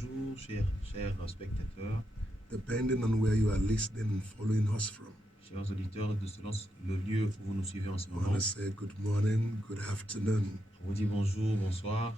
Bonjour, chers spectateurs, depending on where you are listening and following us from. chers auditeurs de selon le lieu où vous nous suivez en ce I want moment. to say good morning, good afternoon. On vous dit bonjour, bonsoir.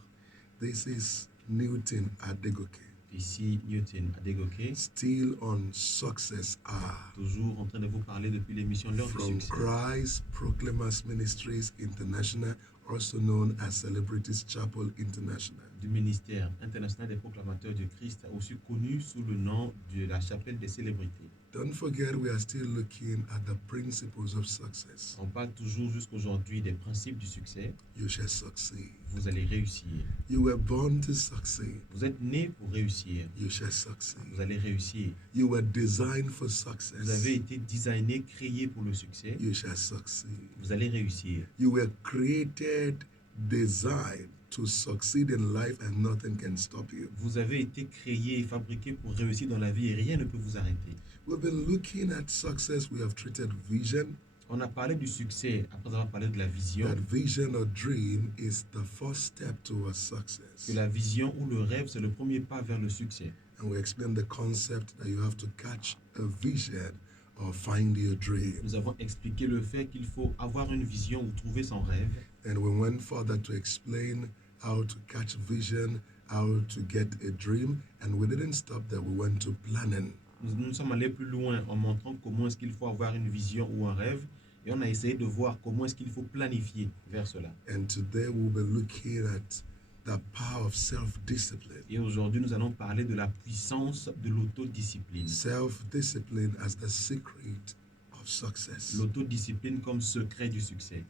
This is Newton Adegoke, Ici Newton Adegoke, still on Success Hour toujours en train de vous parler depuis l'émission L'heure du from succès Christ Proclaimers Ministries International, also known as Celebrities Chapel International. du ministère international des proclamateurs du Christ, aussi connu sous le nom de la chapelle des célébrités. Don't forget, we are still looking at the principles of success. On parle toujours jusqu'aujourd'hui des principes du succès. You shall succeed. Vous allez réussir. You were born to succeed. Vous êtes né pour réussir. You shall succeed. Vous allez réussir. You were designed for Vous success. avez été designé, créé pour le succès. You shall succeed. Vous allez réussir. You were created, designed to succeed in life, and nothing can stop you. Vous avez été créé et fabriqué pour réussir dans la vie et rien ne peut vous arrêter. We've been looking at success. We have treated vision. On a parlé du succès après avoir parlé de la vision. That vision or dream is the first step towards success. Que la vision ou le rêve, c'est le premier pas vers le succès. And we explained the concept that you have to catch a vision or find your dream. Nous avons expliqué le fait qu'il faut avoir une vision ou trouver son rêve. And we went further to explain how to catch vision, how to get a dream, and we didn't stop there. We went to planning. Nous sommes allés plus loin en montrant comment est-ce qu'il faut avoir une vision ou un rêve. Et on a essayé de voir comment est-ce qu'il faut planifier vers cela. And today we'll be looking at the power of self-discipline. Et aujourd'hui, nous allons parler de la puissance de l'autodiscipline. Self-discipline as the secret of success. L'autodiscipline comme secret du succès.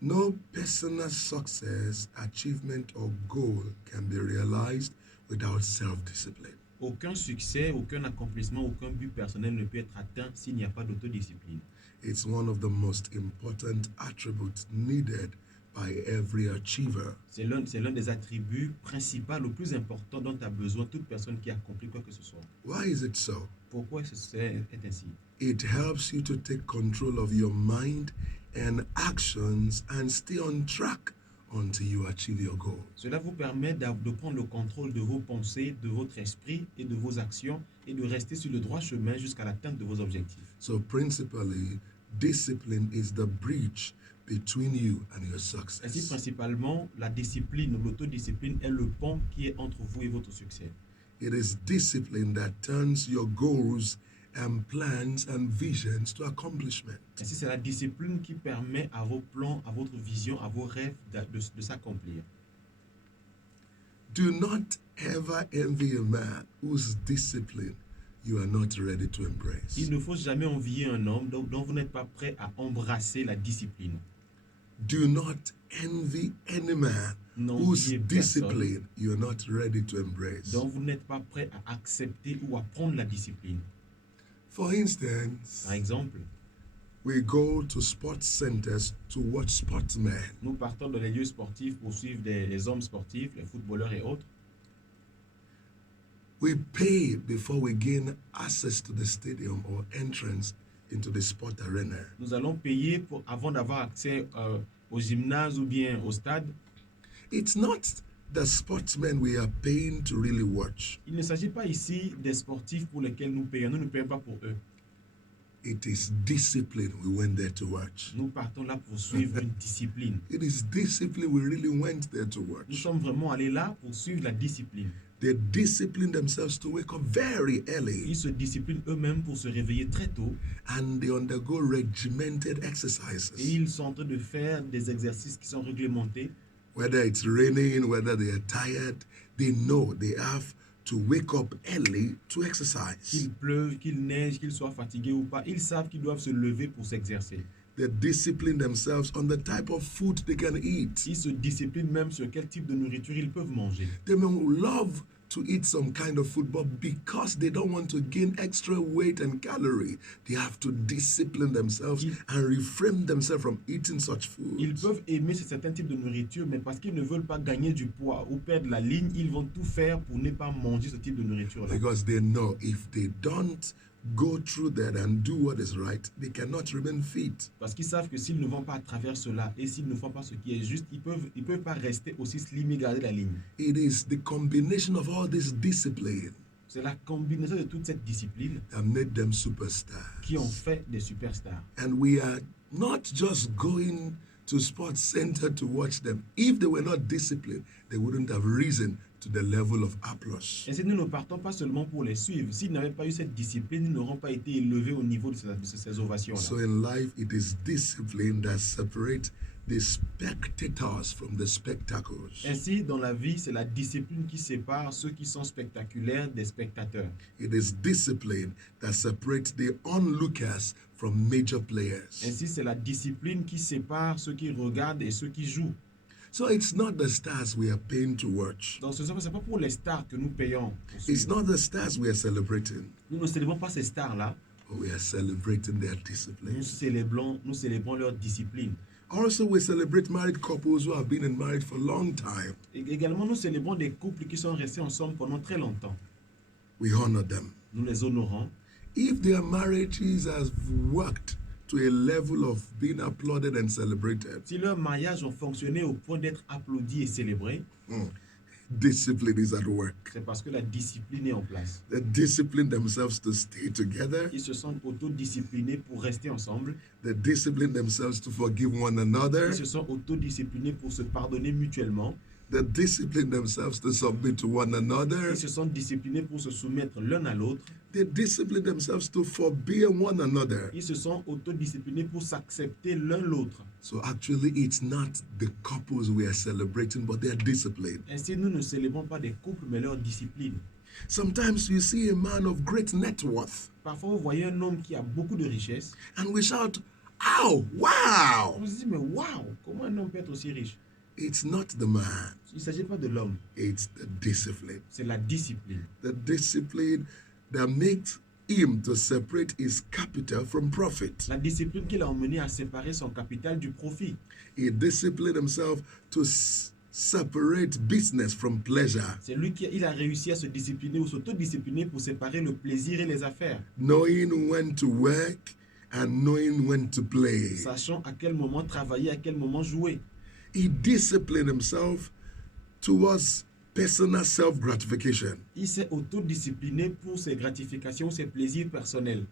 No personal success, achievement, or goal can be realized without self-discipline. Aucun succès, aucun accomplissement, aucun but personnel ne peut être atteint s'il n'y a pas d'autodiscipline. It's one of the most important attributes needed by every achiever. C'est l'un des attributs principaux, le plus important dont a besoin toute personne qui accomplit quoi que ce soit. Why is it so? Pourquoi c'est ainsi? It helps you to take control of your mind and actions and stay on track until you achieve your goal. Cela vous permet de prendre le contrôle de vos pensées, de votre esprit et de vos actions et de rester sur le droit chemin jusqu'à l'atteinte de vos objectifs. So principally, discipline is the bridge between you and your Ainsi, success. principalement, la discipline ou l'autodiscipline est le pont qui est entre vous et votre succès. It is discipline that turns your goals and plans and visions to accomplishment. Ainsi, c'est la discipline qui permet à vos plans, à votre vision, à vos rêves de s'accomplir. Do not ever envy a man whose discipline you are not ready to embrace. Il ne faut jamais envier un homme dont vous n'êtes pas prêt à embrasser la discipline. Do not envy any man whose N'enviez personne discipline you are not ready to embrace. dont vous n'êtes pas prêt à accepter ou à prendre la discipline. For instance, Par exemple, we go to sports centers to watch sportsmen. nous partons dans les lieux sportifs pour suivre les hommes sportifs, les footballeurs et autres. We pay before we gain access to the stadium or entrance into the sport arena. Nous allons payer avant d'avoir accès au gymnase ou bien au stade. It's not the sportsmen we are paying to really watch. Il ne s'agit pas ici des sportifs pour lesquels nous payons. Nous ne payons pas pour eux. It is discipline we went there to watch. Nous partons là pour suivre une discipline. It is discipline we really went there to Nous watch. sommes vraiment allés là pour suivre la discipline. They discipline themselves to wake up very early Ils se disciplinent eux-mêmes pour se réveiller très tôt and they undergo regimented et exercises. ils sont en train de faire des exercices qui sont réglementés. Whether it's raining, whether they are tired, they know they have to wake up early to exercise. Qu'il pleuve, qu'il neige, qu'ils soient fatigués ou pas, ils savent qu'ils doivent se lever pour s'exercer. They discipline themselves on the type of food they can eat. Ils se disciplinent même sur quel type de nourriture ils peuvent manger. They may love to eat some kind of food, but because they don't want to gain extra weight and calorie, they have to discipline themselves and refrain themselves from eating such Ils foods. peuvent aimer certains types de nourriture, mais parce qu'ils ne veulent pas gagner du poids ou perdre la ligne, ils vont tout faire pour ne pas manger ce type de nourriture-là. Because they know if they don't go through that and do what is right, they cannot remain fit. Parce qu'ils savent que s'ils ne vont pas à travers cela et s'ils ne font pas ce qui est juste, ils peuvent pas rester aussi slim et garder la ligne. It is the combination of all this discipline C'est la combinaison de toute cette discipline that made them superstars. qui ont fait des superstars. And we are not just going to sports center to watch them. If they were not disciplined, they wouldn't have risen to the level of applause. Et si nous ne partons pas seulement pour les suivre, s'ils n'avaient pas eu cette discipline, ils n'auront pas été élevés au niveau de ces ovations-là. So in life, it is discipline that separates the spectators from the spectacles. Ainsi, dans la vie, c'est la discipline qui sépare ceux qui sont spectaculaires des spectateurs. It is discipline that separates the onlookers from major players. Ainsi, c'est la discipline qui sépare ceux qui regardent et ceux qui jouent. So it's not the stars we are paying to watch. Donc, ce n'est pas pour les stars que nous payons. It's not the stars we are celebrating. Nous ne célébrons pas ces stars-là. But we are celebrating their discipline. Nous célébrons leur discipline. Also, we celebrate married couples who have been in marriage for a long time. Et également, nous célébrons des couples qui sont restés ensemble pendant très longtemps. We honor them. Nous les honorons. If their marriages have worked to a level of being applauded and celebrated, Si leurs mariages ont fonctionné au point d'être applaudis et célébrés, discipline is at work. c'est parce que la discipline est en place. They discipline themselves to stay together. Ils se sont autodisciplinés pour rester ensemble. They discipline themselves to forgive one another. Ils se sont autodisciplinés pour se pardonner mutuellement. They discipline themselves to submit to one another. Ils se sont disciplinés pour se soumettre l'un à l'autre. They discipline themselves to forbear one another. Ils se sont autodisciplinés pour s'accepter l'un l'autre. So actually, it's not the couples we are celebrating, but their discipline. Ainsi, nous ne célébrons pas des couples, mais leur discipline. Sometimes you see a man of great net worth, Parfois, vous voyez un homme qui a beaucoup de richesses. and we shout, "Ow, wow!" On se dit, mais waouh, comment un homme peut être aussi riche? It's not the man, Il ne s'agit pas de l'homme, it's the discipline. c'est la discipline. The discipline that makes him to separate his capital from profit. La discipline qui l'a emmené à séparer son capital du profit. He disciplined himself to separate business from pleasure, C'est lui il a réussi à se discipliner ou s'autodiscipliner pour séparer le plaisir et les affaires, knowing when to work and knowing when to play. sachant à quel moment travailler, à quel moment jouer. He disciplined himself towards personal self-gratification. Il s'est autodiscipliné pour ses gratifications, ses plaisirs personnels.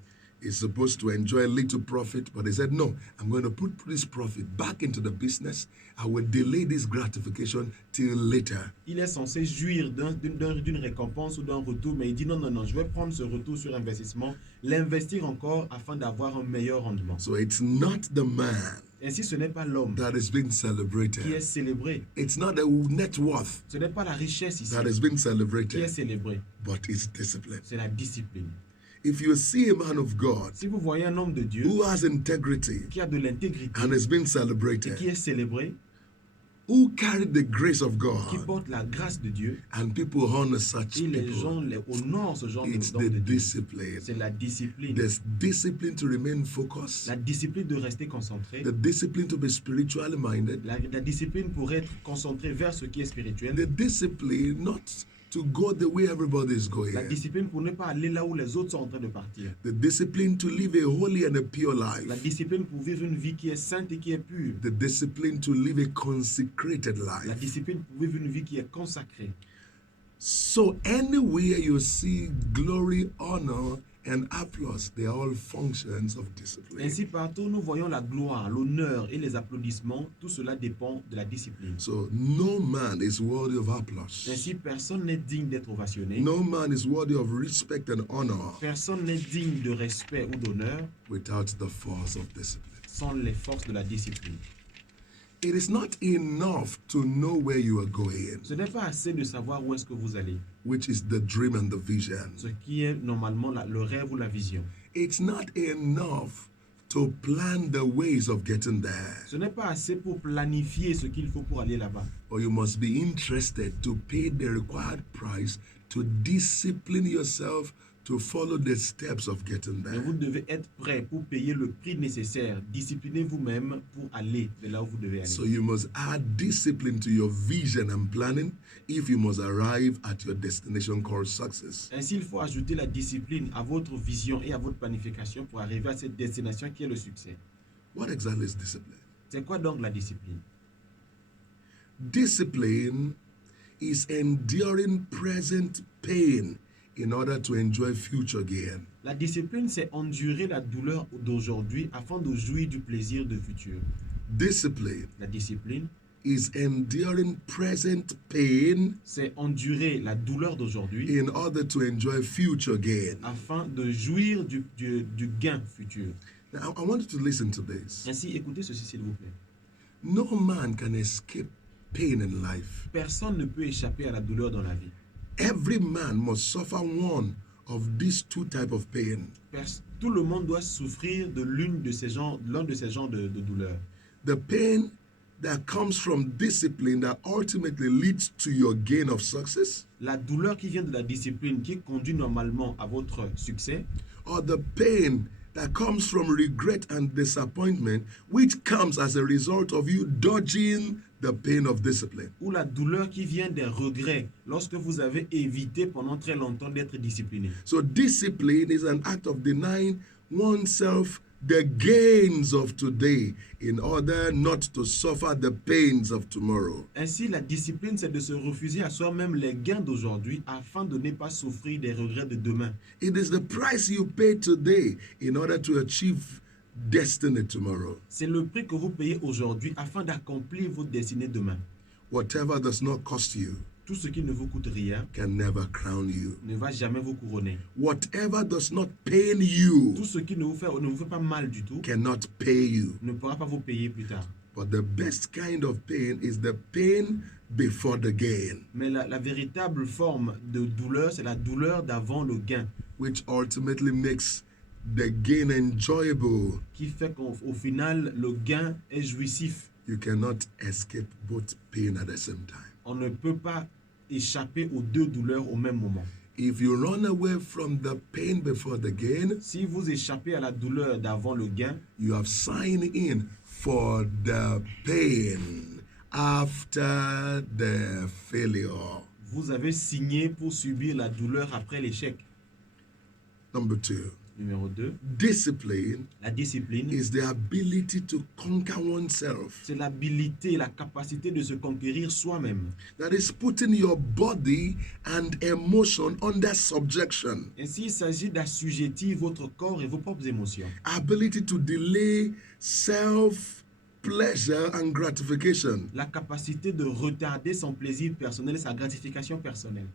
He's supposed to enjoy a little profit, but he said, no, I'm going to put this profit back into the business. I will delay this gratification till later. Il est censé jouir d'une récompense ou d'un retour, mais il dit non, je vais prendre ce retour sur investissement, l'investir encore afin d'avoir un meilleur rendement. So it's not the man Ainsi, ce n'est pas l'homme that is being qui est celebrated. célébré. It's not the net worth Ce n'est pas la richesse ici that is being qui est celebrated, célébrée, but it's discipline. c'est la discipline. If you see a man of God Si vous voyez un homme de Dieu who has integrity qui a de l'intégrité and is being et celebrated, qui est célébré, who carried the grace of qui God, porte la grâce de Dieu, and people honor such et les people, gens honorent ce genre it's d'homme the de Dieu, discipline. c'est la discipline. There's discipline to remain focused, La discipline de rester concentré, the discipline to be spiritually minded, la discipline pour être concentré vers ce qui est spirituel, the discipline not to go the way everybody is going, la discipline pour ne pas aller là où les autres sont en train de partir, the discipline to live a holy and a pure la life, discipline pour vivre une vie qui est sainte et qui est pure, the discipline to live a consecrated la life. discipline pour vivre une vie qui est consacrée. So anywhere you see glory, honor, and applause, they are all functions of discipline. Ainsi, partout nous voyons la gloire, l'honneur et les applaudissements, tout cela dépend de la discipline. So no man is worthy of applause. Ainsi, personne n'est digne d'être ovationné, No man is worthy of respect and honor personne n'est digne de respect ou d'honneur without the force of discipline. sans les forces de la discipline. It is not enough to know where you are going, Ce n'est pas assez de savoir où est-ce que vous allez, which is the dream and the vision. ce qui est normalement le rêve ou la vision. It's not enough to plan the ways of getting there, Ce n'est pas assez pour planifier ce qu'il faut pour aller là-bas. or you must be interested to pay the required price to discipline yourself to follow the steps of getting Mais there. vous devez être prêt pour payer le prix nécessaire. Disciplinez vous-même pour aller de là où vous devez aller. So you must add discipline to your vision and planning if you must arrive at your destination called success. Ainsi, il faut ajouter la discipline à votre vision et à votre planification pour arriver à cette destination qui est le succès. What exactly is discipline? C'est quoi donc la discipline? Discipline is enduring present pain in order to enjoy future gain. La discipline, c'est endurer la douleur d'aujourd'hui afin de jouir du plaisir du futur. Discipline La discipline, is enduring present pain c'est endurer la douleur d'aujourd'hui in order to enjoy future gain. afin de jouir du gain futur. Now, I want you to listen to this. Ainsi, écoutez ceci s'il vous plaît. No man can escape pain in life. Personne ne peut échapper à la douleur dans la vie. Every man must suffer one of these two types of pain. Tout le monde doit souffrir de l'un de ces genres de douleur. The pain that comes from discipline that ultimately leads to your gain of success, La douleur qui vient de la discipline qui conduit normalement à votre succès, or the pain that comes from regret and disappointment, which comes as a result of you dodging the pain of discipline. ou la douleur qui vient des regrets lorsque vous avez évité pendant très longtemps d'être discipliné. So discipline is an act of denying oneself the gains of today in order not to suffer the pains of tomorrow. Ainsi, la discipline, c'est de se refuser à soi-même les gains d'aujourd'hui afin de ne pas souffrir des regrets de demain. It is the price you pay today in order to achieve destiny tomorrow. C'est le prix que vous payez aujourd'hui afin d'accomplir votre destinée demain. Whatever does not cost you Tout ce qui ne vous coûte rien can never crown you. ne va jamais vous couronner. Whatever does not pain you Tout ce qui ne vous fait pas mal du tout cannot pay you. ne pourra pas vous payer plus tard. But the best kind of pain is the pain before the gain, Mais la véritable forme de douleur, c'est la douleur d'avant le gain, which ultimately makes the gain enjoyable. qui fait qu'au final, le gain est jouissif. You cannot escape both pain at the same time. On ne peut pas échapper aux deux douleurs au même moment. If you run away from the pain before the gain, Si vous échappez à la douleur d'avant le gain, you have signed in for the pain after the failure. vous avez signé pour subir la douleur après l'échec. Number 2, Numéro 2, discipline la discipline, is the ability to conquer oneself. c'est l'habilité, la capacité de se conquérir soi-même. That is putting your body and emotion under subjection. Ainsi, il s'agit d'assujettir votre corps et vos propres émotions. Ability to delay self-pleasure and gratification. La capacité de retarder son plaisir personnel et sa gratification personnelle.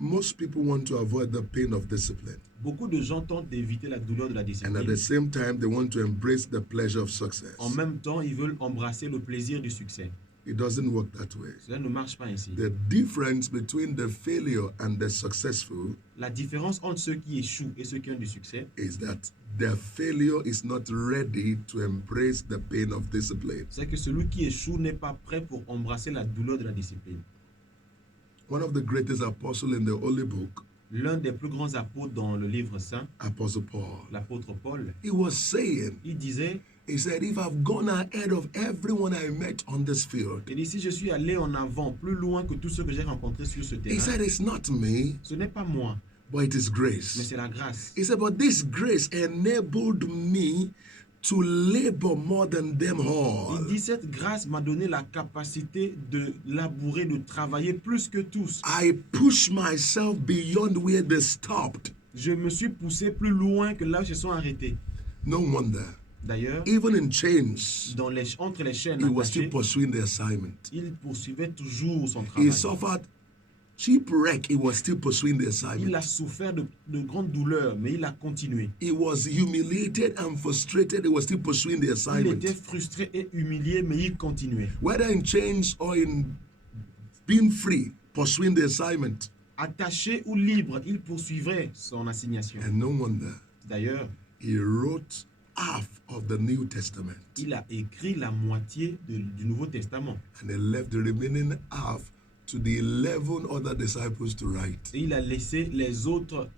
Most people want to avoid the pain of discipline. Beaucoup de gens tentent d'éviter la douleur de la And at discipline. the same time, they want to embrace the pleasure of success. En même temps, ils veulent embrasser le plaisir du succès. It doesn't work that way. Cela ne marche pas ainsi. The difference between the failure and the successful La différence entre ceux qui échouent et ceux qui ont du succès, is that the failure is not ready to embrace the pain of discipline. c'est que celui qui échoue n'est pas prêt pour embrasser la douleur de la discipline. One of the greatest apostles in the Holy Book, L'un des plus grands apôtres dans le livre saint, Apostle Paul, l'apôtre Paul, he was saying, il disait, he said, if I've gone ahead of everyone I met on this field, il dit, si je suis allé en avant, plus loin que tous ceux que j'ai rencontrés sur ce he terrain, said, it's not me, ce n'est pas moi, but it is mais grace. c'est la grâce. He said, but this grace enabled me to labor more than them all. Il dit, cette grâce m'a donné la capacité de labourer, de travailler plus que tous. I pushed myself beyond where they stopped. Je me suis poussé plus loin que là où ils se sont arrêtés. No wonder. D'ailleurs, Even in chains, entre les chaînes he was still attachées, pursuing the assignment. il poursuivait toujours son He travail. suffered shipwreck. He was still pursuing the Il a assignment. souffert de grandes douleurs, mais il a continué. He was humiliated and frustrated. He was still pursuing the Il assignment. était frustré et humilié, mais il continuait. Whether in chains or in being free, pursuing the assignment. Attaché ou libre, il poursuivrait son assignation. And no wonder D'ailleurs, he wrote half of the New Testament il a écrit la moitié du Nouveau Testament. and he left the remaining half to the 11 other disciples to write. Et il a laissé les autres,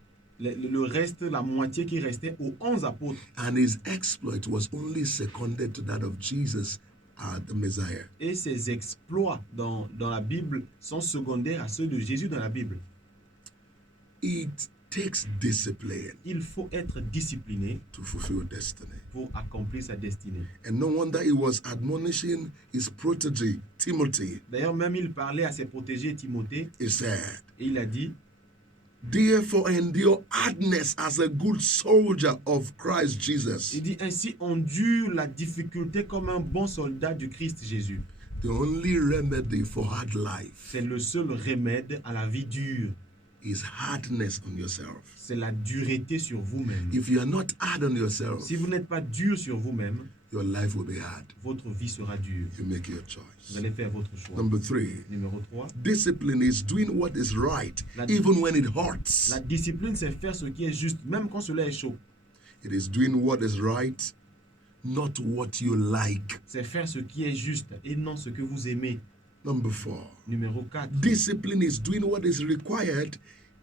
le reste, la moitié qui restait aux 11 apôtres. And his exploit was only seconded to that of Jesus, the Messiah. Et ses exploits dans la Bible sont secondaires à ceux de Jésus dans la Bible. It takes discipline Il faut être discipliné to fulfill destiny. pour accomplir sa destinée. And no wonder he was admonishing his protege, Timothy. D'ailleurs, même il parlait à ses protégés Timothée He said, et il a dit, therefore endure hardness as a good soldier of Christ Jesus. il dit ainsi endure la difficulté comme un bon soldat du Christ Jésus. The only remedy for hard life C'est le seul remède à la vie dure. is hardness on yourself. C'est la dureté sur vous-même. If you are not hard on yourself, Si vous n'êtes pas dur sur vous-même, your life will be hard. votre vie sera dure. You make your Vous choice. allez faire votre choix. Number 3, Numéro 3. discipline is doing what is right, La- even when it hurts. La discipline, c'est faire ce qui est juste, même quand cela est chaud. It is doing what is right, not what you like. C'est faire ce qui est juste et non ce que vous aimez. Number 4, Numéro 4. discipline is doing what is required,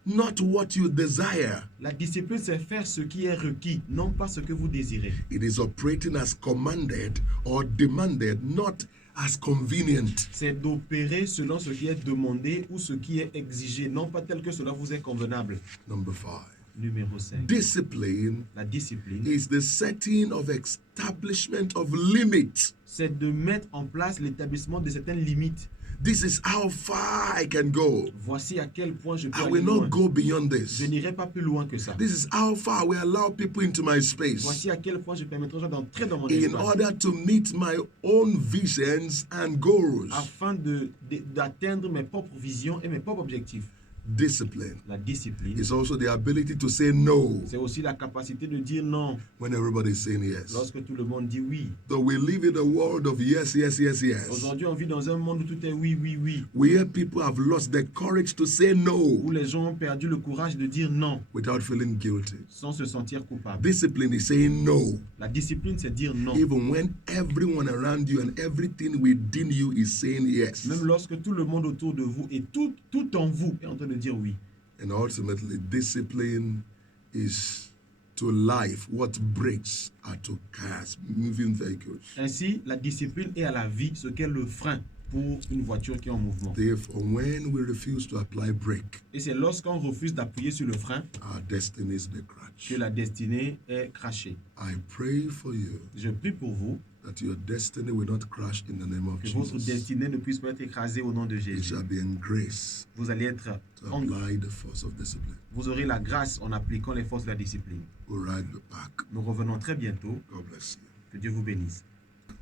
not what you desire. La discipline, c'est faire ce qui est requis, non pas ce que vous désirez. It is operating as commanded or demanded, not as convenient. C'est d'opérer selon ce qui est demandé ou ce qui est exigé, non pas tel que cela vous est convenable. Number 5, Numéro 5. discipline La discipline, is the setting of establishment of limits. c'est de mettre en place l'établissement de certaines limites. This is how far I can go. Voici à quel point je peux I aller will loin. not go beyond Je this. n'irai pas plus loin que ça. This is how far we allow people into my space Voici à quel point je permettrai aux gens d'entrer dans mon in espace order to meet my own visions and goals. afin d'atteindre mes propres visions et mes propres objectifs. Discipline La discipline, is also the ability to say no c'est aussi la capacité de dire non when everybody is saying yes. lorsque tout le monde dit oui. Though we live in a world of yes, yes, yes, yes, Aujourd'hui, on vit dans un monde où tout est oui, oui, oui, where people have lost the courage to say no où les gens ont perdu le courage de dire non without feeling guilty. sans se sentir coupable. Discipline is saying no La discipline, c'est dire non. even when everyone around you and everything within you is saying yes. Même lorsque tout le monde autour de vous et tout en vous est en train de dire oui. And ultimately, discipline is to life what brakes are to cars, moving vehicles. Ainsi, la discipline est à la vie ce qu'est le frein pour une voiture qui est en mouvement. Therefore, when we refuse to apply brake, Et c'est lorsqu'on refuse d'appuyer sur le frein our destinies they crash. que la destinée est crachée. I pray for you Je prie pour vous that your destiny will not crash in the name of que votre Jesus. destinée ne puisse pas être écrasée au nom de You Jésus. shall be in grace Vous allez être to apply the force of discipline. vous aurez la grâce en appliquant les forces de la discipline. We'll right back. Nous revenons très bientôt. God bless you. Que Dieu vous bénisse.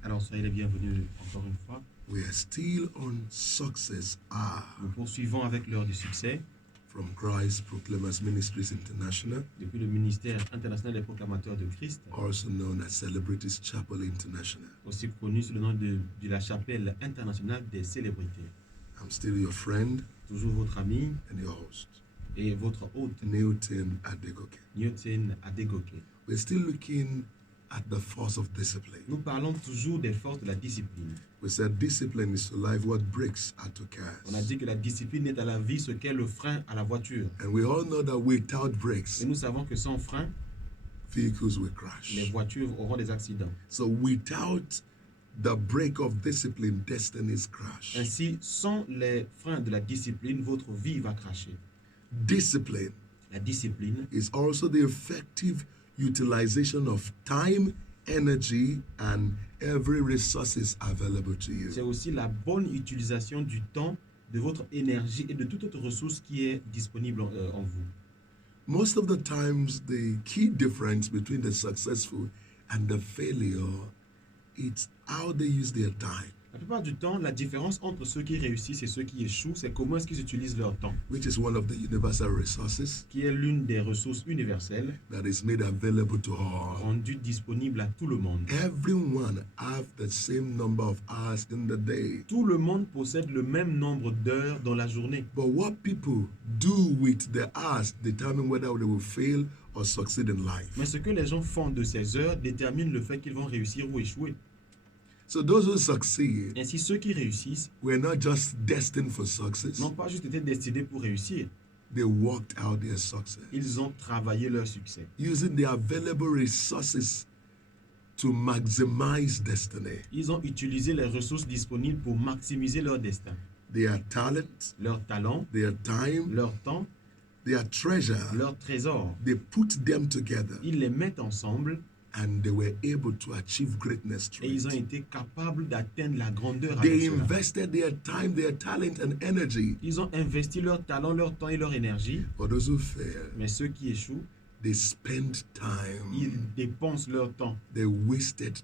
Alors soyez les bienvenus encore une fois. We are still on Success Hour Nous poursuivons avec l'heure du succès from Christ Proclaimers Ministries International, depuis le ministère international des proclamateurs de Christ, also known as Celebrities Chapel International. aussi connu sous le nom de la chapelle internationale des célébrités. I'm still your friend Toujours votre ami and your host, et votre hôte, Newton Adegoke. Newton Adegoke. We're still looking at the force of discipline. Nous parlons toujours des forces de la discipline. We said discipline is to life what brakes are to On a cars. dit que la discipline est à la vie ce qu'est le frein à la voiture. And we all know that without brakes, Et nous savons que sans frein, vehicles will les crash. voitures auront des accidents. So without the brake of discipline, destinies crash. Ainsi, sans les freins de la discipline, votre vie va cracher. Discipline La discipline, is also the effective utilization of time, energy, and every resources available to you. c'est aussi la bonne utilisation du temps, de votre énergie et de toute autre ressource qui est disponible en vous. Most of the times, the key difference between the successful and the failure, it's how they use their time, La plupart du temps, la différence entre ceux qui réussissent et ceux qui échouent, c'est comment est-ce qu'ils utilisent leur temps, which is one of the universal resources qui est l'une des ressources universelles that is made available to all. rendue disponible à tout le monde. Everyone have the same number of hours in the day. Tout le monde possède le même nombre d'heures dans la journée. But what people do with the hours determine whether they will fail or succeed in life. Mais ce que les gens font de ces heures détermine le fait qu'ils vont réussir ou échouer. So those who succeed Ainsi, ceux qui réussissent were not just destined for success, n'ont pas juste été destinés pour réussir. they worked out their success Ils ont travaillé leur succès, using the available resources to maximize destiny. ils ont utilisé les ressources disponibles pour maximiser leur destin, Their talent, leur talent, their time, leur temps, their treasure, leur trésor. they put them together Ils les mettent ensemble and they were able to achieve greatness through et ils ont it. été capables d'atteindre la grandeur avec They cela. invested their time, their talent, and energy. Ils ont investi leur talent, leur temps et leur énergie, For those who fail, mais ceux qui échouent, they spent ils time, dépensent leur temps. they wasted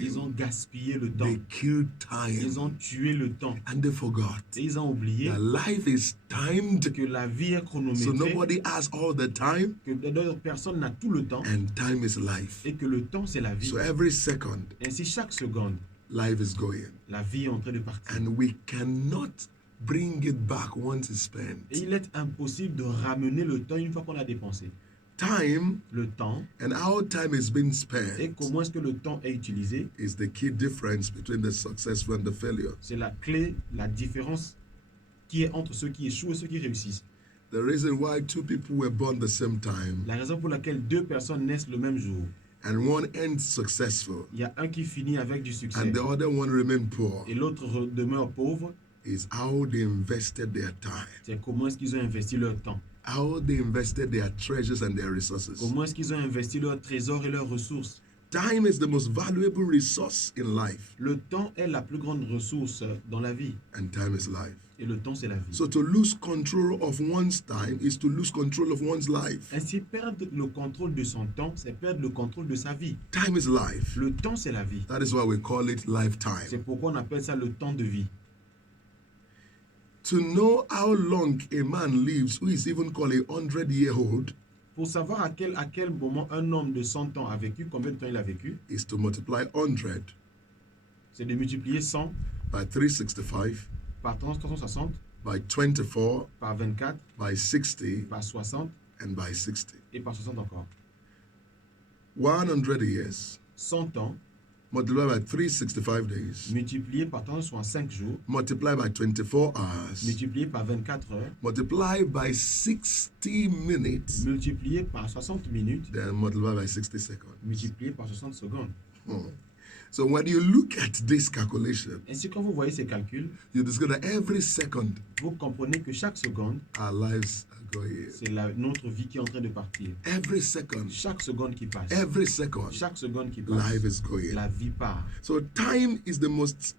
Ils ont time, gaspillé le temps. they killed Ils ont time, tué le temps. and they forgot Et ils ont oublié that life is timed, que la vie est so chronométrée, nobody has all the time, que d'autres personnes n'a tout le temps and time is life. et que le temps c'est la vie. So every second, Ainsi, chaque seconde, life is going, la vie est en train de partir. and we cannot bring it back once it's spent. Et il est impossible de ramener le temps une fois qu'on l'a dépensé. Time Le temps and how time is being et spent comment est-ce que le temps est utilisé, is the key difference between the successful and the failure. c'est la clé, la différence qui est entre ceux qui échouent et ceux qui réussissent. The reason why two people were born the same time La raison pour laquelle deux personnes naissent le même jour, and one ends successful il y a un qui finit avec du succès and the other one remain poor et l'autre demeure pauvre, is how they invested their time, c'est comment est-ce qu'ils ont investi leur temps, how they invested their treasures and their resources. comment est-ce qu'ils ont investi leurs trésors et leurs ressources. Time is the most valuable resource in life, Le temps est la plus grande ressource dans la vie and time is life. et le temps c'est la vie. So to lose control of one's time is to lose control of one's life. Ainsi, perdre le contrôle de son temps, c'est perdre le contrôle de sa vie. Time is life. Le temps c'est la vie. That is why we call it C'est lifetime. pourquoi on appelle ça le temps de vie. To know how long a man lives who is even called 100-year-old Pour savoir à quel moment un homme de 100 ans a vécu, combien de temps il a vécu, is to multiply 100 c'est de multiplier 100 by 365, par 360, by 24, par 24, by 60, par 60 and by 60. et par 60 encore. 100 years 100 ans multiplied by 365 days, multiplié par 365 jours, multiplied by 24 hours, multiplié par 24 heures, multiplied by 60 minutes, multiplié par 60 minutes, then multiplied by 60 seconds. multiplié par 60 secondes. So when you look at this calculation, Ainsi, quand vous voyez ces calculs, you discover that every second vous comprenez que chaque seconde, our lives are going. c'est notre vie qui est en train de partir. Every second, Chaque seconde qui passe, every second, chaque seconde qui life passe, is going. la vie part. So time is the most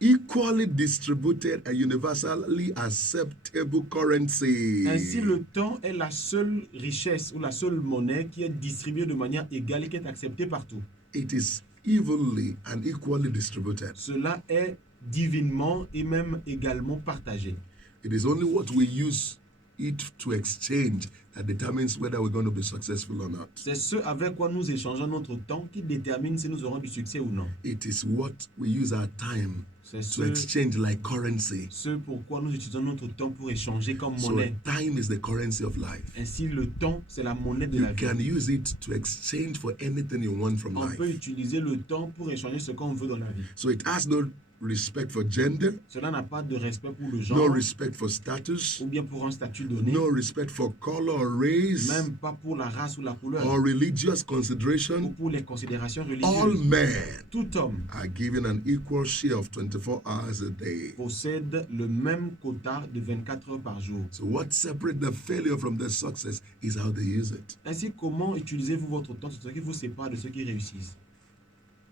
equally distributed and universally acceptable currency. Ainsi, le temps est la seule richesse ou la seule monnaie qui est distribuée de manière égale et qui est acceptée partout. It is evenly and equally distributed. Cela est divinement et même également partagé. It is only what we use it to exchange that determines whether we're going to be successful or not. C'est ce avec quoi nous échangeons notre temps qui détermine si nous aurons du succès ou non. It is what we use our time C'est to exchange like currency. ce pourquoi nous utilisons notre temps pour échanger comme So monnaie. time is the currency of life. Ainsi, le temps, c'est la monnaie de You la can vie. use it to exchange for anything you want from On peut life. utiliser le temps pour échanger ce qu'on veut dans la vie. So it has no respect for gender, Cela n'a pas de respect pour le no genre respect for status, ou bien pour un statut donné, no respect for color or race même pas pour la race ou la couleur or religious ou consideration. pour les considérations All religieuses. men Tout homme are given an equal share of 24 hours a day. possède le même quota de 24 heures par jour. So what separates the failure from the success is how they use it. Ainsi, comment utilisez-vous votre temps? C'est ce qui vous sépare de ceux qui réussissent.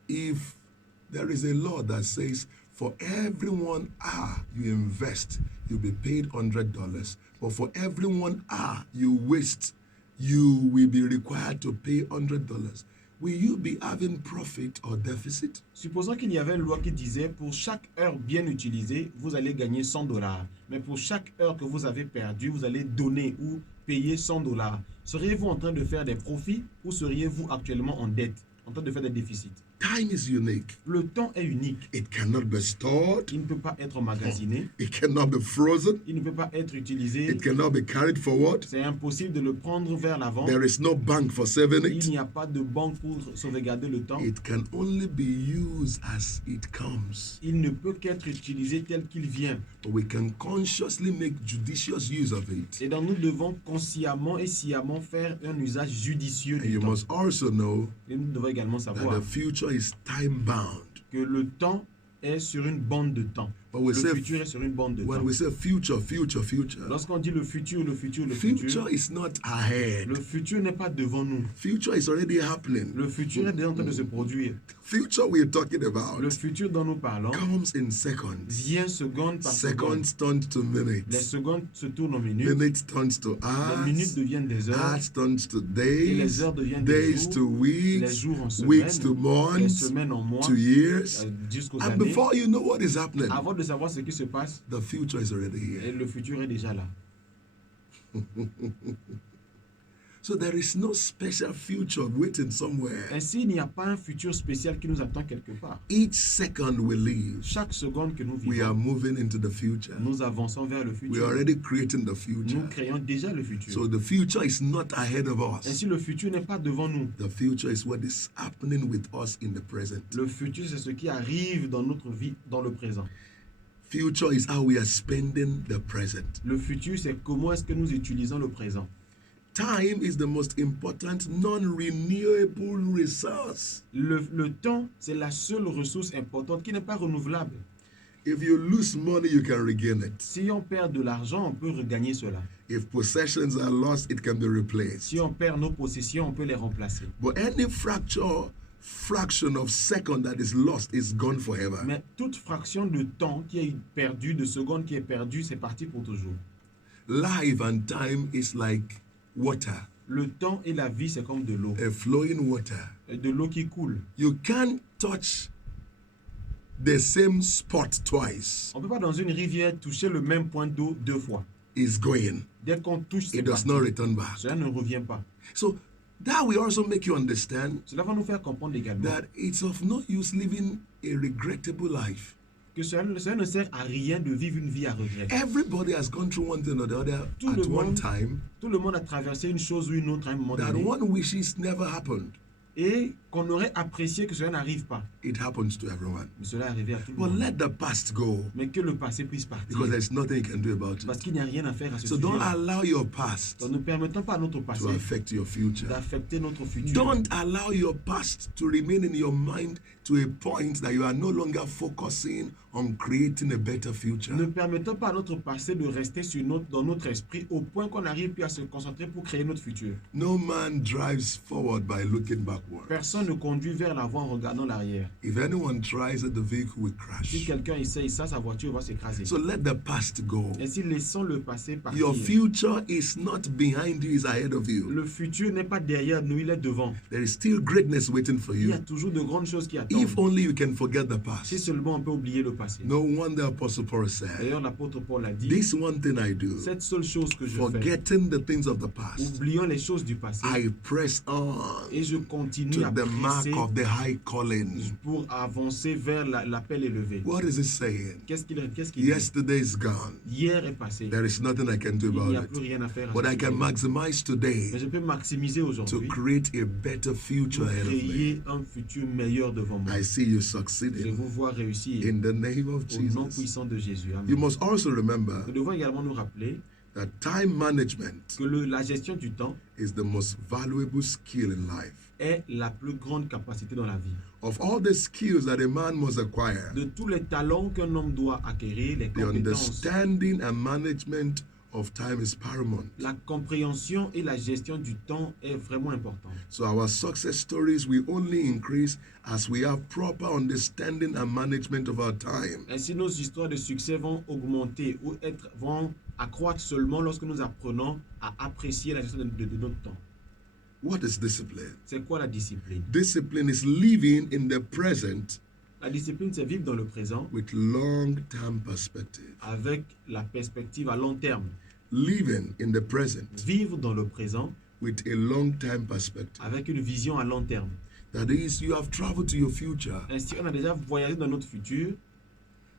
If there is a law that says for every 1 hour you invest, you'll be paid $100, but for every 1 hour you waste, you will be required to pay $100. Will you be having profit or deficit? Supposons qu'il y avait une loi qui disait pour chaque heure bien utilisée, vous allez gagner $100. Mais pour chaque heure que vous avez perdue, vous allez donner ou payer $100. Seriez-vous en train de faire des profits ou seriez-vous actuellement en dette, en train de faire des déficits? Time is unique. Le temps est unique. It cannot be stored. Il ne peut pas être emmagasiné. It cannot be frozen. Il ne peut pas être utilisé. It cannot be carried forward. C'est impossible de le prendre vers l'avant. There is no bank for saving Il it. n'y a pas de banque pour sauvegarder le temps. It can only be used as it comes. Il ne peut qu'être utilisé tel qu'il vient. But we can consciously make judicious use of it. Et donc nous devons consciemment et sciemment faire un usage judicieux And du you temps. must also know Et nous devons également that savoir the future is time bound. que le temps est sur une bande de temps. But we Le say, futur est sur une bande de when temps. we say future, future, future, Lorsqu'on dit le futur, le futur, le future futur, is not ahead. le futur n'est pas devant nous. Future is already happening. Le futur est déjà en train de se produire. Future we're talking about Le futur dont nous parlons comes in seconds. vient seconde par seconde. Seconds turn to Les minutes. secondes se tournent en minutes. Minutes turns to Les minutes hours. deviennent des heures. Hours turns to Et les days. heures deviennent des Days to jours. Les weeks. jours en Weeks to semaines. Les months. semaines en mois. To years. Jusqu'aux And années. before you know what is happening, Avant de savoir ce qui se passe, the future is already et here. le futur est déjà là. So there is no special future waiting somewhere. Ainsi, il n'y a pas un futur spécial qui nous attend quelque part. Each second we live, Chaque seconde que nous we are vivons, moving into the future. nous avançons vers le We futur. are already creating the Nous future. créons déjà le futur. So the future is not ahead of us. Ainsi, le futur n'est pas devant nous. The future is what is happening with us in the present. Le futur, c'est ce qui arrive dans notre vie, dans le présent. Future is how we are spending the present. Le futur, c'est comment est-ce que nous utilisons le présent. Time is the most important non-renewable resource. Le temps, c'est la seule ressource importante qui n'est pas renouvelable. If you lose money, you can regain it. Si on perd de l'argent, on peut regagner cela. If possessions are lost, it can be replaced. Si on perd nos possessions, on peut les remplacer. But any fraction of second that is lost is gone forever. Mais toute fraction de temps qui est perdue, de seconde qui est perdue, c'est parti pour toujours. Life and time is like water, Le temps et la vie, c'est comme de l'eau. a flowing water. De l'eau qui coule. You can't touch the same spot twice. On ne peut pas dans une rivière toucher le même point d'eau deux fois. It's going. Dès qu'on touche, c'est It does parti. not return back. Cela ne revient pas. So that will also make you understand Cela va nous faire comprendre également that it's of no use living a regrettable life. que cela ne sert à rien de vivre une vie à regret. Everybody has gone through one thing or the other Tout at le one monde- time Tout le monde a traversé une chose ou une autre à un moment that donné. one wishes never happened. Et qu'on aurait apprécié que cela n'arrive pas. It happens to everyone. Mais cela est arrivé à tout le But monde. let the past go Mais que le passé puisse partir. because there's nothing you can do about Parce it. qu'il n'y a rien à faire à ce So sujet. don't allow your past Donc ne permettons pas à notre passé to affect your future. d'affecter notre futur. Don't allow your past to remain in your mind to a point that you are no longer focusing on creating a better future. Ne permettons pas à notre passé de rester dans notre esprit au point qu'on n'arrive plus à se concentrer pour créer notre futur. No man drives forward by looking backward. Personne ne conduit vers l'avant en regardant l'arrière. If anyone tries it, the vehicle will Si crash. quelqu'un essaye ça, sa voiture va s'écraser. So let the past go. Ainsi, laissons le passé partir. Your future is not behind you, it's ahead of you. Le futur n'est pas derrière nous, il est devant. There is still greatness waiting for Il y a you. toujours de grandes choses qui attendent. If only you can forget the Si past. seulement on peut oublier le passé. No wonder Apostle Paul said, D'ailleurs, l'apôtre Paul a dit, this one thing I do, cette seule chose que je fais, forgetting the things of the past, oublions les choses du passé I press on et je continue to à the mark presser of the high calling. pour avancer vers l'appel élevé. What is it saying? Qu'est-ce qu'il dit? Yesterday is gone. Hier est passé. There is nothing I can do Il n'y a about plus it. rien à faire à But ce I can sujet. maximize today Mais je peux maximiser to aujourd'hui create a better future pour ahead of me. créer un futur meilleur devant moi. I see you Je succeeding vous vois réussir in the name of au nom Jesus. puissant de Jésus. Amen. You must also remember Nous devons également nous rappeler that time management que la gestion du temps is the most valuable skill in life. est la plus grande capacité dans la vie. Of all the skills that a man must acquire, De tous les talents qu'un homme doit acquérir, les the compétences, understanding and management of time is paramount. la compréhension et la gestion du temps est vraiment importante. So our success stories will only increase as we have proper understanding and management of our time. Ainsi, nos histoires de succès vont augmenter ou vont accroître seulement lorsque nous apprenons à apprécier la gestion de notre temps. What is discipline? C'est quoi la discipline? Discipline is living in the present La discipline, c'est vivre dans le présent with long-term perspective. avec la perspective à long terme. Living in the present Vivre dans le présent with a long-term perspective. avec une vision à long terme. That is, you have traveled to your future, Ainsi, on a déjà voyagé dans notre futur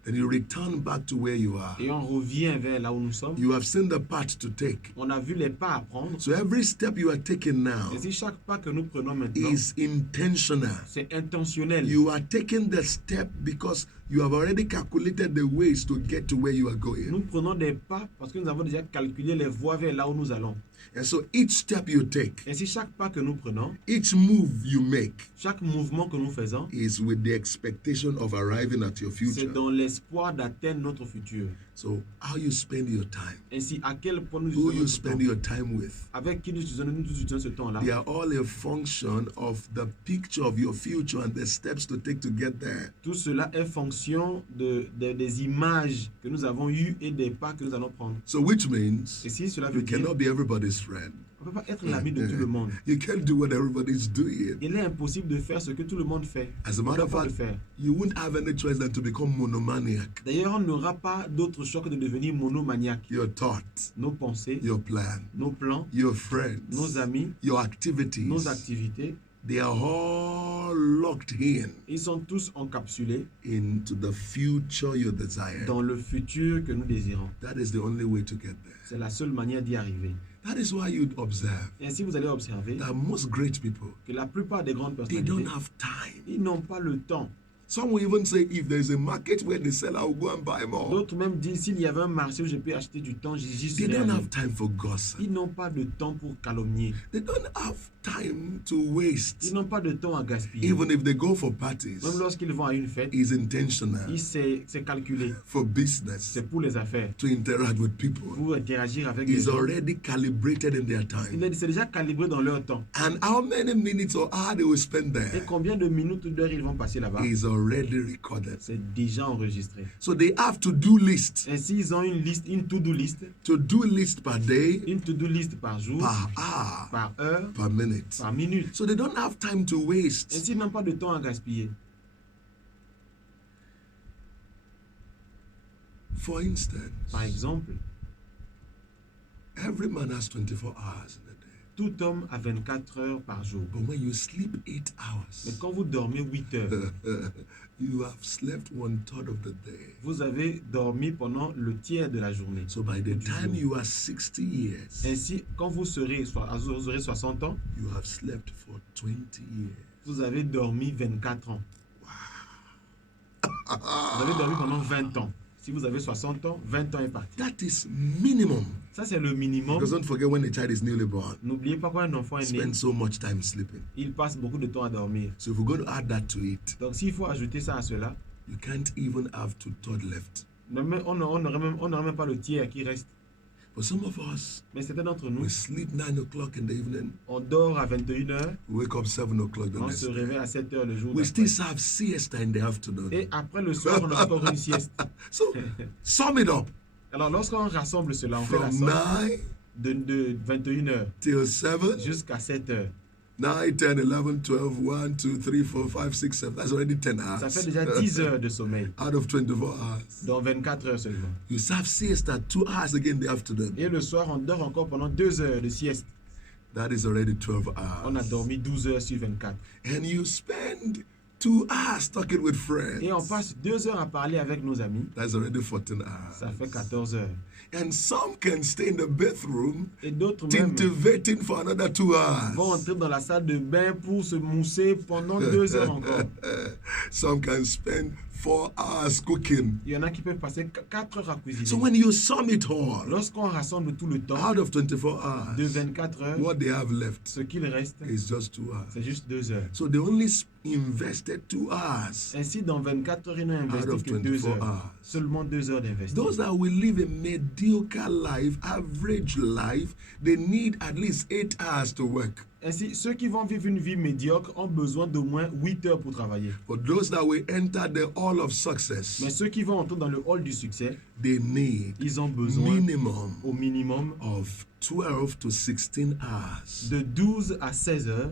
then you return back to where you are. et on revient vers là où nous sommes. You have seen the path to take. On a vu les pas à prendre. So every step you are taking now Ainsi, chaque pas que nous prenons maintenant, is intentional. c'est intentionnel. You are taking the step because you have already calculated the ways to get to where you are Nous going. prenons des pas parce que nous avons déjà calculé les voies vers là où nous allons. And so each step you take, Ainsi, chaque pas que nous prenons, each move you make chaque mouvement que nous faisons, is with the expectation of arriving at your c'est future. dans l'espoir d'atteindre notre futur. So how you spend your time, Ainsi, à quel point nous who utilisons you notre spend temps, your time with, avec qui nous utilisons ce temps-là, they are all a function of the picture of your future and the steps to take to get there. tout cela est fonction des images que nous avons eues et des pas que nous allons prendre. So which means Et si cela you veut dire, cannot be everybody's friend. on ne peut pas être l'ami de tout le monde. You can't do what everybody's doing. Il est impossible de faire ce que tout le monde fait. As a On ne matter peut of pas le fact, faire. you won't have any choice than to become monomaniac. D'ailleurs, on n'aura pas d'autre choix que de devenir monomaniaque. Your thoughts, Nos pensées, your plan, nos plans, your friends, nos amis, your activities, nos activités, they are all locked in ils sont tous encapsulés into the future you desire. dans le futur que nous désirons. That is the only way to get there. C'est la seule manière d'y arriver. That is why you'd observe Et ainsi, vous allez observer that most great people, que la plupart des grandes they personnalités, don't have time. ils n'ont pas le temps. Some will even say, if there's a market where they sell, I'll go and buy more. D'autres même disent, s'il y avait un marché où je peux acheter du temps, j'y They serais don't allé. have time for gossip. Ils n'ont pas de temps pour calomnier. They don't have time to waste. Ils n'ont pas de temps à gaspiller. Even if they go for parties, Même lorsqu'ils vont à une fête, is intentional c'est calculé. for business, C'est pour les affaires, to interact with people. pour interagir avec les Is gens. already calibrated in their time. C'est déjà calibré dans leur temps. And how many minutes or hours they will spend Et there combien de minutes ou d'heures ils vont passer là-bas, is already recorded. c'est déjà enregistré. So they have to-do list, Ainsi, ils ont une liste, une to-do list, to-do list per day, une to-do list par jour, per hour, par heure, per minute. par minute. So they don't have time to waste. Ainsi, ils n'ont pas de temps à gaspiller. For instance, Par exemple, every man has 24 hours in a day. tout homme a 24 heures par jour. But when you sleep 8 Mais hours, quand vous dormez 8 heures, you have slept 1/3 of the day. vous avez dormi pendant le tiers de la journée. So by the time you are 60 years, Ainsi, quand vous aurez 60 ans, you have slept for 20 years. vous avez dormi 24 ans. Vous avez dormi pendant 20 ans. Si vous avez 60 ans, 20 ans est parti. That is minimum. Ça, c'est le minimum. Because don't forget when a child is newly born, N'oubliez pas quand un enfant est né, spend so much time sleeping. il passe beaucoup de temps à dormir. So if we're going to add that to it, Donc, s'il faut ajouter ça à cela, you can't even have 2/3 left. on n'aurait même pas le tiers qui reste. But some of us, Mais certains d'entre nous, we sleep 9 o'clock in the evening, on dort à 21h, we wake up 7 o'clock the on next se day. réveille à 7h le jour We d'après. still have siesta in the afternoon. Et après le soir, on a encore une sieste. So sum it up. Alors, lorsqu'on rassemble cela, on fait la From somme 9 de 21h till 7, jusqu'à 7h. 9, 10, 11, 12, 1, 2, 3, 4, 5, 6, 7. That's already 10 hours. Ça fait déjà 10 heures de sommeil, Out of 24 hours. dans 24 heures seulement. You have siesta 2 hours again in the afternoon. Et le soir, on dort encore pendant 2 heures de sieste. That is already 12 On a hours. dormi 12 heures sur 24. And you spend 2 hours talking with friends. Et on passe 2 heures à parler avec nos amis. That's already 14 hours. Ça fait 14 heures. And some can stay in the bathroom Et d'autres même tintivating for another 2 vont hours. entrer dans la salle de bain pour se mousser pendant 2 heures encore. Some can spend 4 hours cooking. Il y en a qui peuvent passer 4 heures à cuisiner. So when you sum it all, Lorsqu'on rassemble tout le temps out of 24 de hours, 24 heures, what they have left ce qu'il reste, is just 2 hours. c'est juste 2 heures. So they only invested 2 hours Ainsi, dans 24 heures, ils n'ont out investi of que 2 24 heures. hours. Seulement 2 heures d'investi. Those that will live a mediocre life, average life, they need at least 8 hours to work. Ainsi, ceux qui vont vivre une vie médiocre ont besoin d'au moins 8 heures pour travailler. But those that will enter the hall of success, Mais ceux qui vont entrer dans le hall du succès, they need ils ont besoin minimum au minimum of 12 to 16 hours de 12 à 16 heures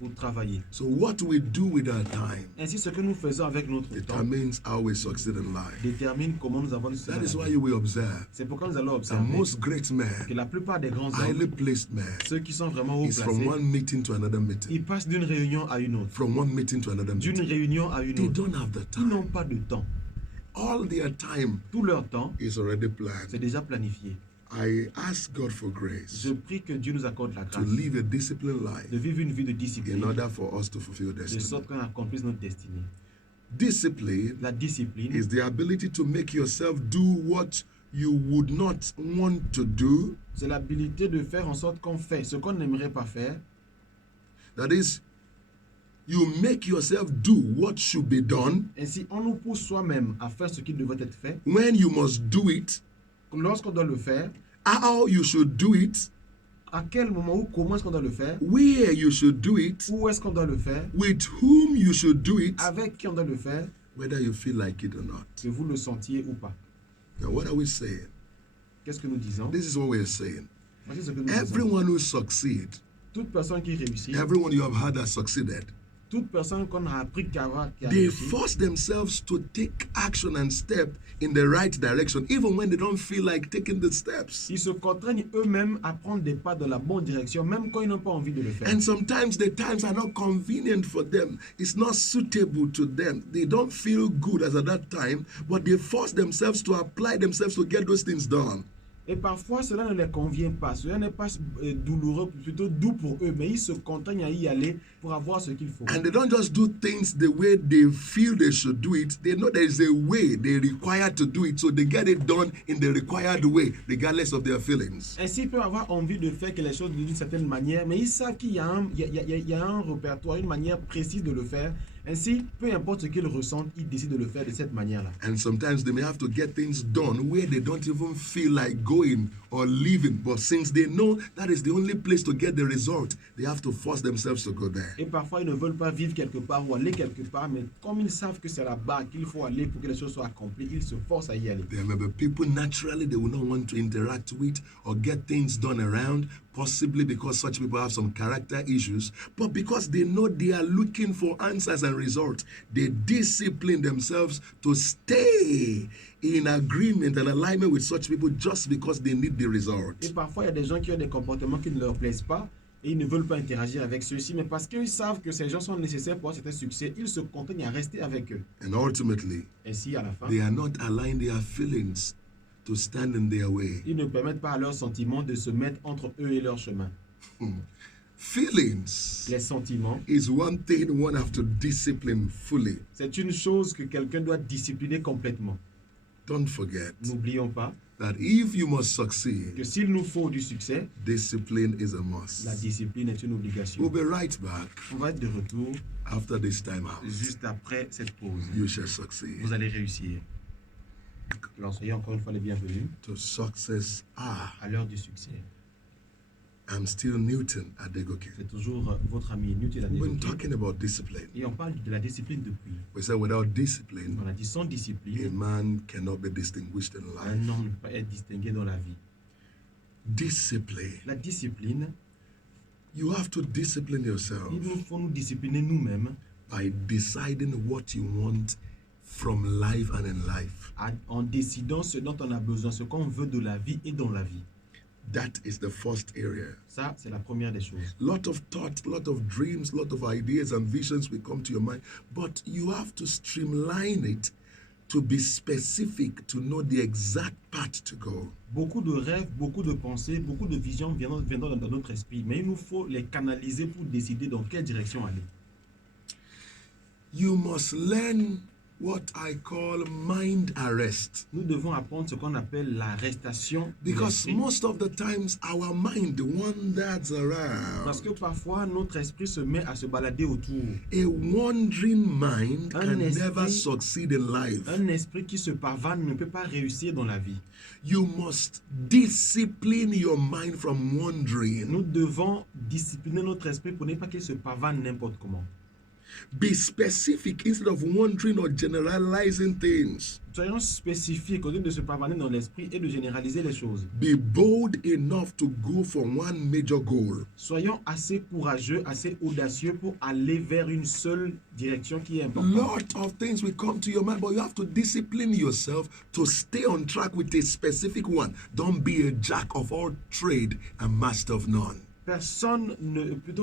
pour travailler. So what we do with our time Ainsi, ce que nous faisons avec notre temps determines how we succeed in life. détermine comment nous avons du succès That dans is la why vie. you will observe C'est pourquoi nous allons that observer most great que men, la plupart des grands highly hommes, placed men, ceux qui sont vraiment haut is from placés, one meeting to another meeting, ils passent d'une réunion à une autre, from one meeting to another d'une meeting. réunion à une They autre. don't have the Ils n'ont time. pas de temps. All their time Tout leur temps, is already c'est planned. déjà planifié. I ask God for grace Je prie que Dieu nous accorde la to grâce live a disciplined life de vivre une vie de in discipline, order for us to fulfill de destiny. sorte qu'on accomplisse notre destinée. Discipline La discipline, is the ability to make yourself do what you would not want to do. c'est l'habilité de faire en sorte qu'on fait ce qu'on n'aimerait pas faire. That is, you make yourself do what should be done Ainsi, on nous pousse soi-même à faire ce qui devrait être fait. when you must do it, Lorsqu'on doit le faire, how you should do it, à quel moment ou comment est-ce qu'on doit le faire, where you should do it, où est-ce qu'on doit le faire, with whom you should do it, avec qui on doit le faire, whether you feel like it or not. que vous le sentiez ou pas. Now, what are we saying? Qu'est-ce que nous disons? This is what we're saying. Voici ce que nous disons. Everyone who succeeds, Toute personne qui réussit, everyone you have had that succeeded, toute personne qu'on a appris qui a they réussi, force themselves to take action and step in the right direction, even when they don't feel like taking the steps. ils se contraignent eux-mêmes à prendre des pas dans la bonne direction, même quand ils n'ont pas envie de le faire. And sometimes the times are not convenient for them. It's not suitable to them. They don't feel good as at that time, but they force themselves to apply themselves to get those things done. Et parfois, cela ne leur convient pas. Cela n'est pas douloureux, plutôt doux pour eux, mais ils se contraignent à y aller pour avoir ce qu'il faut. And they don't just do things the way they feel they should do it. They know there is a way they require to do it, so they get it done in the required way, regardless of their feelings. Ainsi, ils peuvent avoir envie de faire quelque chose d'une certaine manière, mais ils savent qu'il y a un répertoire, une manière précise de le faire. Ainsi, peu importe ce qu'ils ressentent, ils décident de le faire de cette manière-là. And sometimes they may have to get things done where they don't even feel like going or leaving. But since they know that is the only place to get the result, they have to force themselves to go there. Et parfois, ils ne veulent pas vivre quelque part ou aller quelque part, mais comme ils savent que c'est là-bas qu'il faut aller pour que les choses soient accomplies, ils se forcent à y aller. There may be people naturally they will not want to interact with or get things done around, possibly because such people have some character issues, but because they know they are looking for answers and results, they discipline themselves to stay in agreement and alignment with such people just because they need the result. Et parfois, il y a des gens qui ont des comportements qui ne leur plaisent pas et ils ne veulent pas interagir avec ceux-ci, mais parce qu'ils savent que ces gens sont nécessaires pour avoir certain succès, ils se contraignent à rester avec eux. And ultimately, Ainsi, à la fin, they are not allowing their feelings to stand in their way. ils ne permettent pas à leurs sentiments de se mettre entre eux et leur chemin. Feelings Les sentiments, is one thing one have to discipline fully. c'est une chose que quelqu'un doit discipliner complètement. Don't forget N'oublions pas that if you must que succeed, s'il nous faut du succès, discipline is a la must. discipline est une We'll obligation. be right back On va être de retour after this time out. juste après cette pause. You shall succeed. Vous allez réussir. Alors soyez encore une fois les bienvenus To success. à l'heure du succès. I'm still Newton Adegoke. C'est toujours votre ami Newton We've been Adegoke. talking about discipline. Et on parle de la discipline depuis. We said without discipline, On a dit sans a discipline, man cannot be distinguished in un life. homme ne peut pas être distingué dans la vie. Discipline. La discipline, You have to discipline yourself il nous faut nous discipliner nous-mêmes by deciding what you want from life and in life. en décidant ce dont on a besoin, ce qu'on veut de la vie et dans la vie. That is the first area. Ça, c'est la première des choses. Lot of thoughts, lot of dreams, lot of ideas and visions will come to your mind, but you have to streamline it to be specific, to know the exact path to go. Beaucoup de rêves, beaucoup de pensées, beaucoup de visions viendront dans notre esprit, mais il nous faut les canaliser pour décider dans quelle direction aller. You must learn what I call mind arrest. Nous devons apprendre ce qu'on appelle l'arrestation de Because l'esprit. most of the times our mind wanders Parce around. que parfois, notre esprit se met à se balader autour. A wandering mind Un can esprit- never succeed in life. Un esprit qui se pavane ne peut pas réussir dans la vie. You must discipline your mind from wandering. Nous devons discipliner notre esprit pour ne pas qu'il se pavane n'importe comment. Be specific instead of wondering or generalizing things. Soyons spécifiques au lieu de se pavaner dans l'esprit et de généraliser les choses. Be bold enough to go for one major goal. Soyons assez courageux, assez audacieux pour aller vers une seule direction qui est importante. Lot of things will come to your mind, but you have to discipline yourself to stay on track with a specific one. Don't be a jack of all trade and master of none.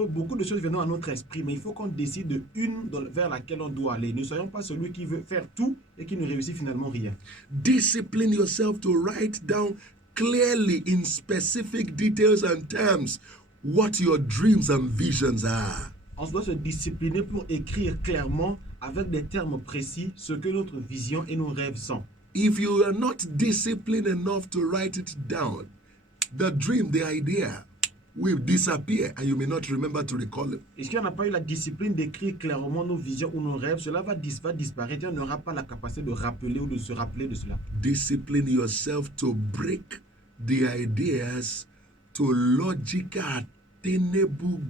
Beaucoup de choses viendront à notre esprit, mais il faut qu'on décide de une vers laquelle on doit aller. Ne soyons pas celui qui veut faire tout et qui ne réussit finalement rien. Discipline yourself to write down clearly in specific details and terms what your dreams and visions are. On doit se discipliner pour écrire clairement avec des termes précis ce que notre vision et nos rêves sont. If you are not disciplined enough to write it down, the dream, the idea will disappear and you may not remember to recall it. Et si on n'a pas eu la discipline d'écrire clairement nos visions ou nos rêves, cela va disparaître et on n'aura pas la capacité de rappeler ou de se rappeler de cela. Discipline yourself to break the ideas to logical, attainable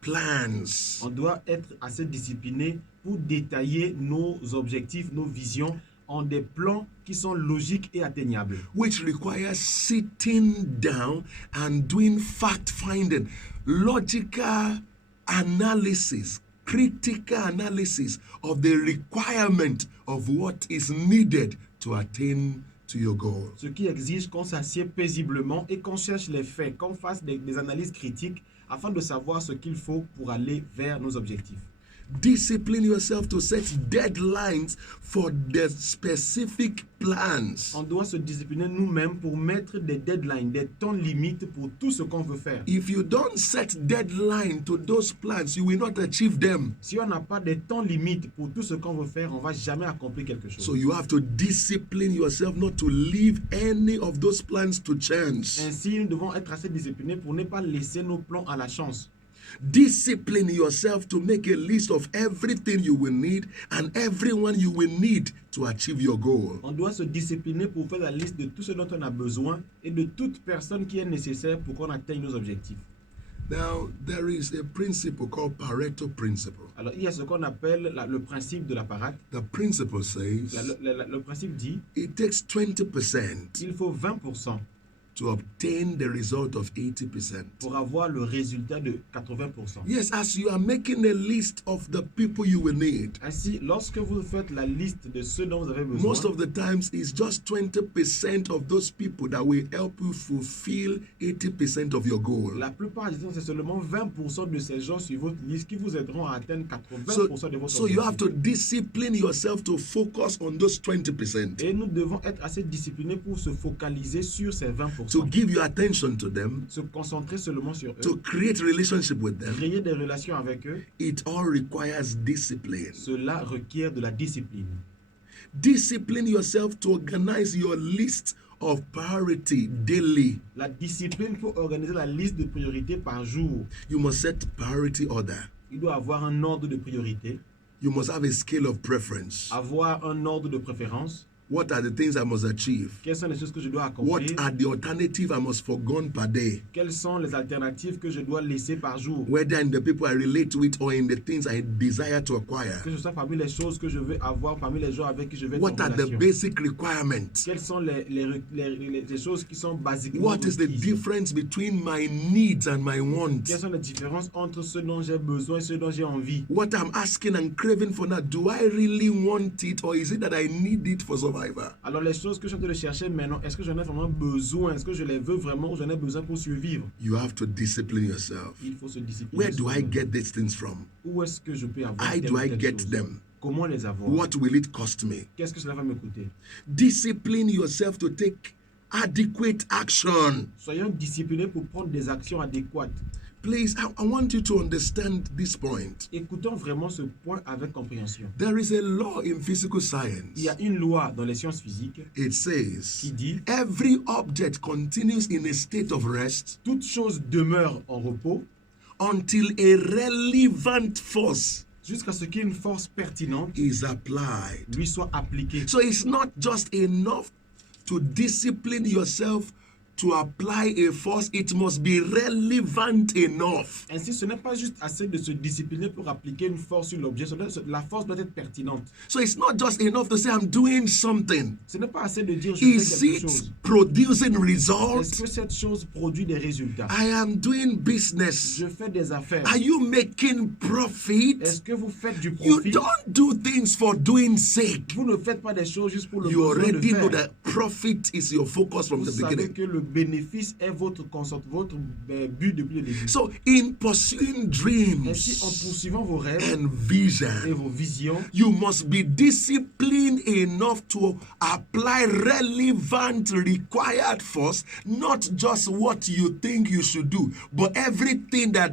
plans. On doit être assez discipliné pour détailler nos objectifs, nos visions en des plans qui sont logiques et atteignables. Which requires sitting down and doing fact-finding, logical analysis, critical analysis of the requirement of what is needed to attain to your goal. Ce qui exige qu'on s'assied paisiblement et qu'on cherche les faits, qu'on fasse des analyses critiques afin de savoir ce qu'il faut pour aller vers nos objectifs. Discipline yourself to set deadlines for the specific plans. On doit se discipliner nous-mêmes pour mettre des deadlines, des temps limites pour tout ce qu'on veut faire. If you don't set deadline to those plans, you will not achieve them. Si on n'a pas de temps limites pour tout ce qu'on veut faire, on va jamais accomplir quelque chose. So you have to discipline yourself not to leave any of those plans to chance. Ainsi, nous devons être assez disciplinés pour ne pas laisser nos plans à la chance. Discipline yourself to make a list of everything you will need and everyone you will need to achieve your goal. On doit se discipliner pour faire la liste de tout ce dont on a besoin et de toute personne qui est nécessaire pour qu'on atteigne nos objectifs. Now, there is a principle called Pareto principle. Alors, il y a ce qu'on appelle le principe de la parade. The principle says Le principe dit it takes 20% qu'il faut 20% to obtain the result of 80%. pour avoir le résultat de 80%. Yes, as you are making a list of the people you will need, Ainsi, lorsque vous faites la liste de ceux dont vous avez besoin, most of the times it's just 20% of those people that will help you fulfill 80% of your goal. la plupart du temps, c'est seulement 20% de ces gens sur votre liste qui vous aideront à atteindre 80% de votre So you have to objectif. discipline yourself to focus on those 20%, Et nous devons être assez disciplinés pour se focaliser sur ces 20%. to give your attention to them, Se concentrer seulement sur eux, to create relationship with them. créer des relations avec eux, It all requires discipline. cela requiert de la discipline. Discipline yourself to organize your list of priority daily. La discipline pour organiser la liste de priorités par jour. You must set priority order. Il doit avoir un ordre de priorité, You must have a scale of preference. avoir un ordre de préférence. What are the things I must achieve? Quelles sont les choses que je dois What accomplir? are the alternatives I must forgone per day? Quelles sont les alternatives que je dois laisser par jour? Whether in the people I relate with or in the things I desire to acquire. Que ce soit parmi les choses que je veux avoir, parmi les gens avec qui je vais être en What are the relation. basic requirements? Quelles sont les choses qui sont basiquement What is the requises? difference between my needs and my wants? Quelles sont les différences entre ce dont j'ai besoin et ce dont j'ai envie? What I'm asking and craving for now, do I really want it or is it that I need it for survival? Alors les choses que je suis en train de chercher maintenant, est-ce que j'en ai vraiment besoin? Est-ce que je les veux vraiment ou j'en ai besoin pour survivre? You have to discipline yourself. Il faut se discipliner. Where do I get these things from? Où est-ce que je peux avoir How telle do ou I telle get chose? them? Comment les avoir? What will it cost me? Qu'est-ce que cela va me coûter? Discipline yourself to take adequate action. Soyons disciplinés pour prendre des actions adéquates. Please, I want you to understand this point. Écoutons vraiment ce point avec compréhension. There is a law in physical Il science. y a une loi dans les sciences physiques It qui says dit every object continues in a state of rest toute chose demeure en repos until a relevant force jusqu'à ce qu'une force pertinente is applied. lui soit appliquée. So it's not just enough to discipline yourself to apply a force, it must be relevant enough. Ainsi, ce n'est pas juste assez de se discipliner pour appliquer une force sur l'objet. La force doit être pertinente. So it's not just enough to say I'm doing something. Ce n'est pas assez de dire je Is fais quelque it chose. producing Est-ce results? que cette chose produit des résultats? I am doing business. Je fais des affaires. Are you making profit? Est-ce que vous faites du You profit? don't do things for doing sake. Vous ne faites pas des choses juste pour le You besoin de already know faire. that profit is your focus from Vous the savez beginning. que le bénéfice est votre but depuis le début. So, in pursuing Ainsi, en dreams poursuivant vos rêves and et vision, vos visions, you must be disciplined enough to apply relevant required force, not just what you think you should do, but everything that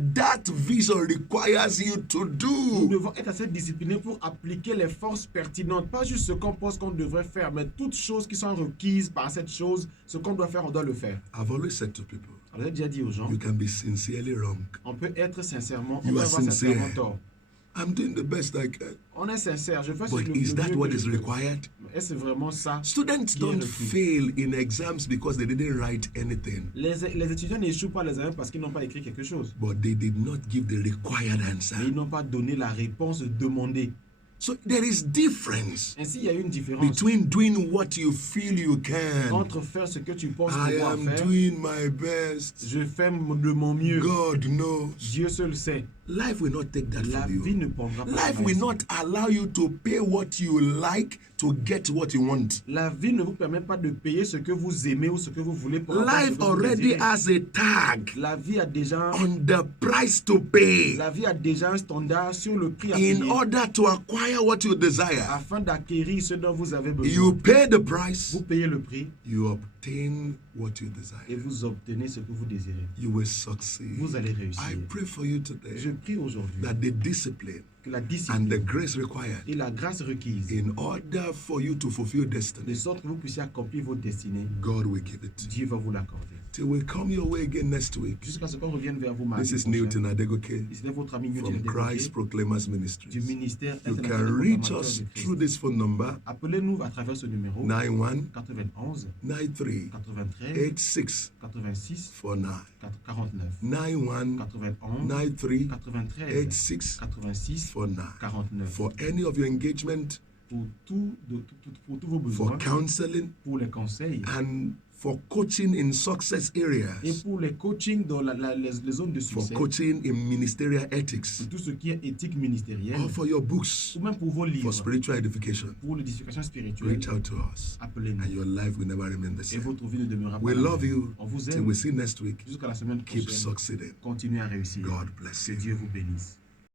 vision requires you to nous do. devons être assez disciplinés pour appliquer les forces pertinentes. Pas juste ce qu'on pense qu'on devrait faire, mais toutes choses qui sont requises par cette chose, ce qu'on doit faire, on doit le faire. I've always said to people, Alors, j'ai déjà dit aux gens, you can be sincerely wrong. on peut être sincèrement, on You peut are avoir sincere. sincèrement tort. I'm doing the best I can. On est sincère, je fais ce But que is le that mieux what que is je peux. required? Est-ce vraiment ça? Students qui est don't requis? fail in exams because they didn't write anything, Les étudiants n'échouent pas les examens parce qu'ils n'ont pas écrit quelque chose. but they did not give the required Mais answer. ils n'ont pas donné la réponse demandée. So there is difference Ainsi, il y a une différence between doing what you feel you can. entre faire ce que tu penses I pouvoir am faire. doing my best. Je fais de mon mieux. God knows. Dieu seul sait. Life will not take that La from vie you. ne prendra pas Life cela will ici. not allow you to pay what you like to get what you want. La vie ne vous permet pas de payer ce que vous aimez ou ce que vous voulez pour avoir ce Life que vous already désirez. has a tag La vie a déjà on the price to pay La vie a déjà un standard sur le prix à in payer order to acquire what you desire. afin d'acquérir ce dont vous avez besoin. You pay the price, Vous payez le prix you obtain what you et desire. vous obtenez ce que vous désirez. You will succeed. Vous allez réussir. I pray for you Je today prie aujourd'hui that the discipline que la and discipline the grace required et la grâce requise, in order for you to fulfill de destiny, sorte que vous puissiez accomplir votre destinée, God will give it. Dieu va vous l'accorder. Till we come your way again next week. Jusqu'à ce qu'on revienne vers vous mardi This is prochain. Newton Adegoke Et c'était votre ami Newton from Christ Adegoke Proclaimers du Ministries. ministère You international can reach proclamateur us de Christ. through this phone number Appelez-nous à travers ce numéro 91 91 93 93 86 86 49. 49 91 91 93 93 86 86 49. 49 For any of your engagement, pour pour tous vos for besoins, counseling, pour les conseils and for coaching in success et areas, pour les coachings dans les zones de for succès, coaching in ministerial ethics, pour tout ce qui est éthique ministérielle, or for your books, ou même pour vos livres, for spiritual edification, pour l'édification spirituelle, reach out to us, appelez-nous and your life will never remain the et same. votre vie ne demeurera pas We la love même. you. On vous Till aime we see you next week. jusqu'à la semaine Keep prochaine. succeeding. Continuez à réussir. God bless Que you. Dieu vous bénisse.